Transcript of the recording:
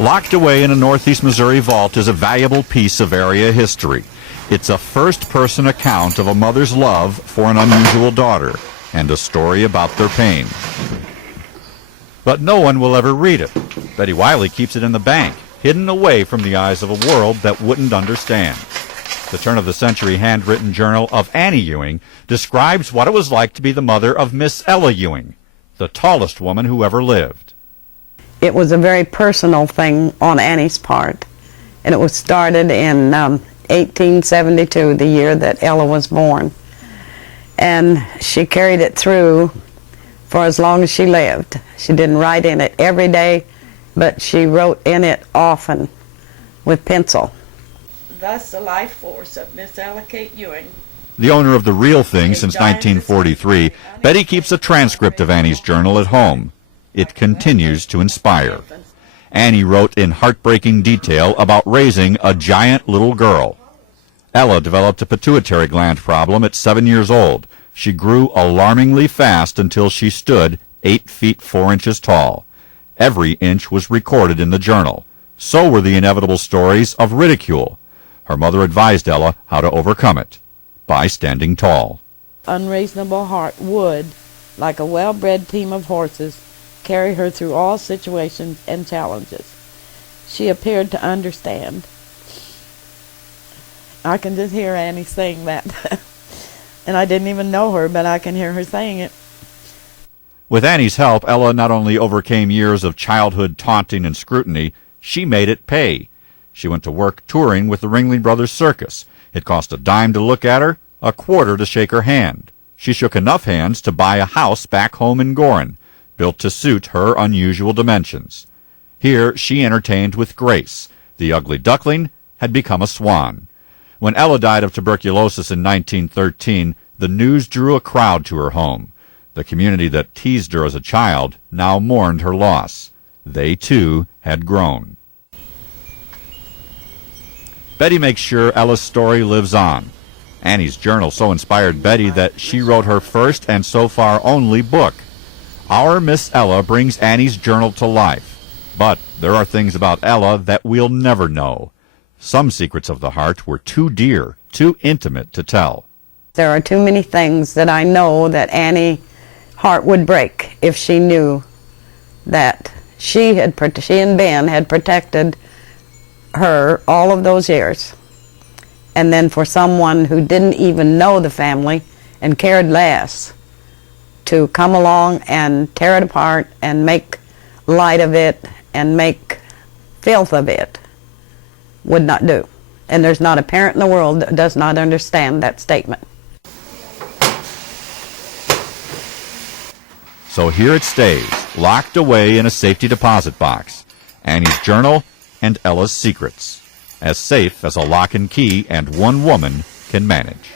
Locked away in a northeast Missouri vault is a valuable piece of area history. It's a first-person account of a mother's love for an unusual daughter and a story about their pain. But no one will ever read it. Betty Wiley keeps it in the bank, hidden away from the eyes of a world that wouldn't understand. The turn-of-the-century handwritten journal of Annie Ewing describes what it was like to be the mother of Miss Ella Ewing, the tallest woman who ever lived. It was a very personal thing on Annie's part, and it was started in 1872, the year that Ella was born. And she carried it through for as long as she lived. She didn't write in it every day, but she wrote in it often with pencil. Thus the life force of Miss Ella Kate Ewing. The owner of the real thing since 1943, Betty keeps a transcript of Annie's journal at home. It continues to inspire. Annie wrote in heartbreaking detail about raising a giant little girl. Ella developed a pituitary gland problem at 7 years old. She grew alarmingly fast until she stood 8 feet 4 inches tall. Every inch was recorded in the journal. So were the inevitable stories of ridicule. Her mother advised Ella how to overcome it, by standing tall. Unreasonable heart would, like a well-bred team of horses, carry her through all situations and challenges. She appeared to understand. I can just hear Annie saying that. And I didn't even know her, but I can hear her saying it. With Annie's help, Ella not only overcame years of childhood taunting and scrutiny, she made it pay. She went to work touring with the Ringling Brothers Circus. It cost a dime to look at her, a quarter to shake her hand. She shook enough hands to buy a house back home in Gorin, built to suit her unusual dimensions. Here she entertained with grace. The ugly duckling had become a swan. When Ella died of tuberculosis in 1913, the news drew a crowd to her home. The community that teased her as a child now mourned her loss. They, too, had grown. Betty makes sure Ella's story lives on. Annie's journal so inspired Betty that she wrote her first and so far only book. Our Miss Ella brings Annie's journal to life. But there are things about Ella that we'll never know. Some secrets of the heart were too dear, too intimate to tell. There are too many things that I know that Annie's heart would break if she knew that she and Ben had protected her all of those years. And then for someone who didn't even know the family and cared less to come along and tear it apart and make light of it and make filth of it would not do. And there's not a parent in the world that does not understand that statement. So here it stays, locked away in a safety deposit box. Annie's journal and Ella's secrets. As safe as a lock and key and one woman can manage.